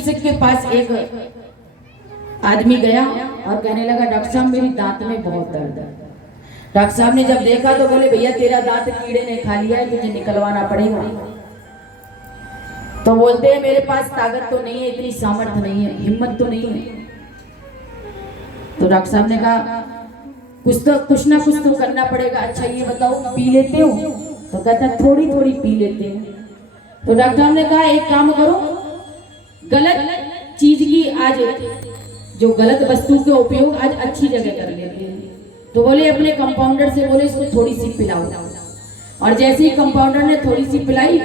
चिकित्सक के पास एक आदमी गया और कहने लगा डॉक्टर साहब मेरी दांत में बहुत दर्द है। डॉक्टर साहब ने जब देखा तो बोले भैया तेरा दांत कीड़े ने खा लिया है, तुझे निकलवाना पड़ेगा। तो बोलते हैं मेरे पास ताकत तो नहीं है, इतनी सामर्थ्य नहीं है, हिम्मत तो नहीं है। तो डॉक्टर साहब ने कहा कुछ ना कुछ तो करना पड़ेगा। अच्छा ये बताओ पी लेते हो? तो कहता थोड़ी थोड़ी पी लेते हैं। तो डॉक्टर साहब ने कहा एक काम करो, गलत चीज की आज जो गलत वस्तु के उपयोग आज अच्छी जगह कर लेते हैं। तो बोले अपने कंपाउंडर से बोले इसको थोड़ी सी पिलाओ। और जैसे ही कंपाउंडर ने थोड़ी सी पिलाई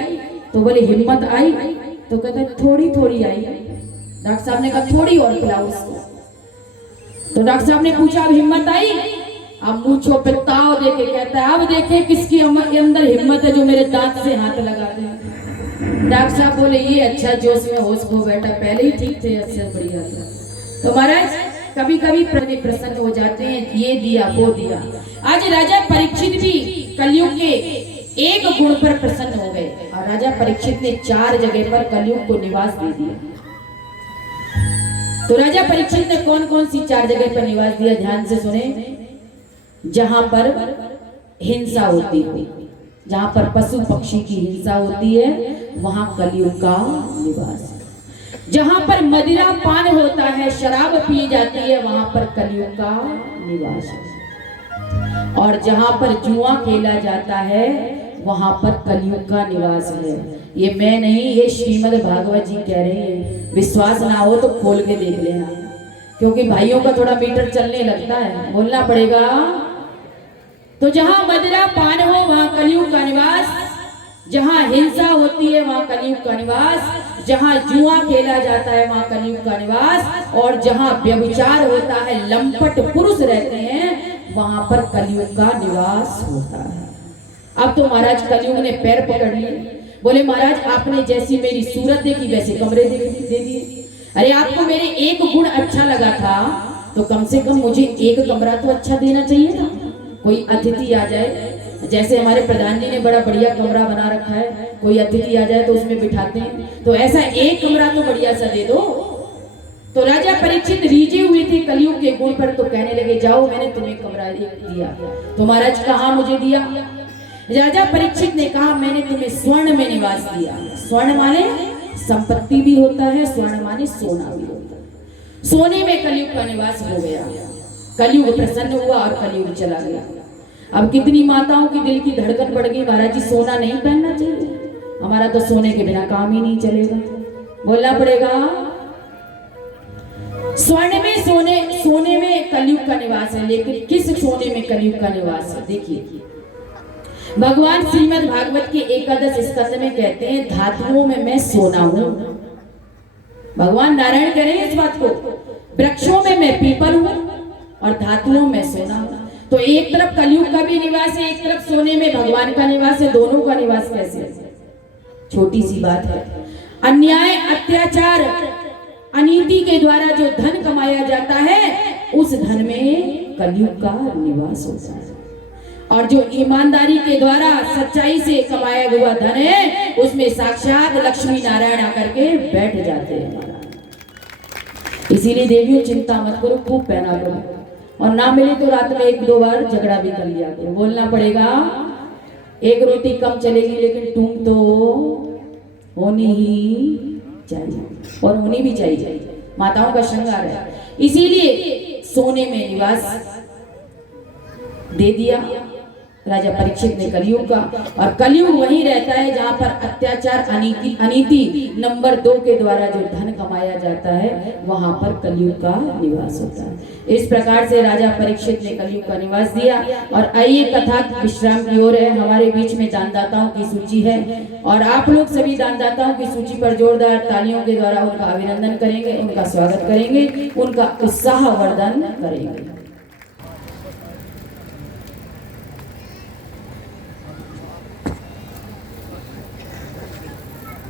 तो बोले हिम्मत आई? तो कहता थोड़ी थोड़ी आई। डॉक्टर साहब ने कहा थोड़ी और पिलाओ उसको। तो डॉक्टर साहब ने पूछा अब हिम्मत आई? अब मूंछों पे ताव देके कहता है अब देखे किसकी अंदर हिम्मत है जो मेरे दांत से हाथ लगा दे। डॉक्टर साहब बोले ये अच्छा जोश में होश खो बैठा, पहले ही ठीक थे, अच्छा बढ़िया था। तो महाराज कभी कभी प्रसन्न हो जाते हैं, ये दिया वो दिया। आज राजा परीक्षित भी कलयुग के एक गुण पर प्रसन्न हो गए और राजा परीक्षित ने 4 जगह पर कलयुग को निवास दे दिया। तो राजा परीक्षित ने कौन कौन सी 4 जगह पर निवास दिया, ध्यान से सुने। जहां पर हिंसा होती है, जहां पर पशु पक्षी की हिंसा होती है वहां कलयुग का निवास है। जहां पर मदिरा पान होता है, शराब पी जाती है, वहां पर कलयुग का निवास है। और जहां पर जुआ खेला जाता है वहां पर कलयुग का निवास है। ये मैं नहीं, ये श्रीमद् भागवत जी कह रही है। विश्वास ना हो तो खोल के देख लेना, क्योंकि भाइयों का थोड़ा मीटर चलने लगता है, बोलना पड़ेगा। तो जहां मदिरा पान हो वहां कलयुग का निवास, जहां हिंसा होती है वहां कलयुग का निवास, जहां जुआ खेला जाता है वहां कलयुग का निवास, और जहां व्यभिचार होता है, लंपट पुरुष रहते हैं, वहां पर कलयुग का निवास होता है। अब तो महाराज कलयुग ने पैर पकड़ लिए। बोले महाराज आपने जैसी मेरी सूरत देखी वैसे कमरे दे दिए। अरे आपको मेरे एक गुण अच्छा लगा था तो कम से कम मुझे एक कमरा तो अच्छा देना चाहिए था। कोई अतिथि आ जाए, जैसे हमारे प्रधान जी ने बड़ा बढ़िया कमरा बना रखा है, कोई अतिथि आ जाए तो उसमें बिठाते हैं, तो ऐसा एक कमरा तो बढ़िया सा दे दो। तो राजा परीक्षित रीझे हुए थे कलयुग के गुण पर, तो कहने लगे जाओ मैंने तुम्हें कमरा दिया। तो महाराज कहा मुझे दिया? राजा परीक्षित ने कहा मैंने तुम्हें स्वर्ण में निवास दिया। स्वर्ण माने संपत्ति भी होता है, स्वर्ण माने सोना भी होता है। सोने में कलयुग का निवास हो गया। कलयुग प्रसन्न हुआ और कलयुग चला गया। अब कितनी माताओं की दिल की धड़कन बढ़ गई, महाराज जी सोना नहीं पहनना चाहिए, हमारा तो सोने के बिना काम ही नहीं चलेगा। बोलना पड़ेगा स्वर्ण में सोने में कलयुग का निवास है। लेकिन किस सोने में कलयुग का निवास है? देखिए भगवान श्रीमद् भागवत के 11 स्कंद में कहते हैं धातुओं में मैं सोना हूं। भगवान नारायण कह रहे हैं इस बात को, वृक्षों में मैं पीपल हूं और धातुओं में सोना हूं। तो एक तरफ कलयुग का भी निवास है, एक तरफ सोने में भगवान का निवास है। दोनों का निवास कैसे? छोटी सी बात है। अन्याय, अत्याचार, अनीति के द्वारा जो धन कमाया जाता है उस धन में कलयुग का निवास होता है। और जो ईमानदारी के द्वारा सच्चाई से कमाया हुआ धन है उसमें साक्षात लक्ष्मी नारायण आकर के बैठ जाते हैं। इसीलिए देवियों चिंता मत करो, खूब पहना करो, और ना मिले तो रात में 1-2 बार झगड़ा भी कर लिया करो। बोलना पड़ेगा एक रोटी कम चलेगी लेकिन तुम तो होनी ही चाहिए, और होनी भी चाहिए, माताओं का श्रृंगार है। इसीलिए सोने में निवास दे दिया राजा परीक्षित ने कलयुग का। और कलयुग वहीं रहता है जहां पर अत्याचार, अनीति नंबर 2 के द्वारा जो धन कमाया जाता है वहां पर कलयुग का निवास होता है। इस प्रकार से राजा परीक्षित ने कलयुग का निवास दिया। और आइए कथा विश्राम की ओर है। हमारे बीच में दानदाताओं की सूची है और आप लोग सभी दानदाताओं की सूची पर जोरदार तालियों के द्वारा उनका अभिनंदन करेंगे, उनका स्वागत करेंगे, उनका उत्साह वर्धन करेंगे।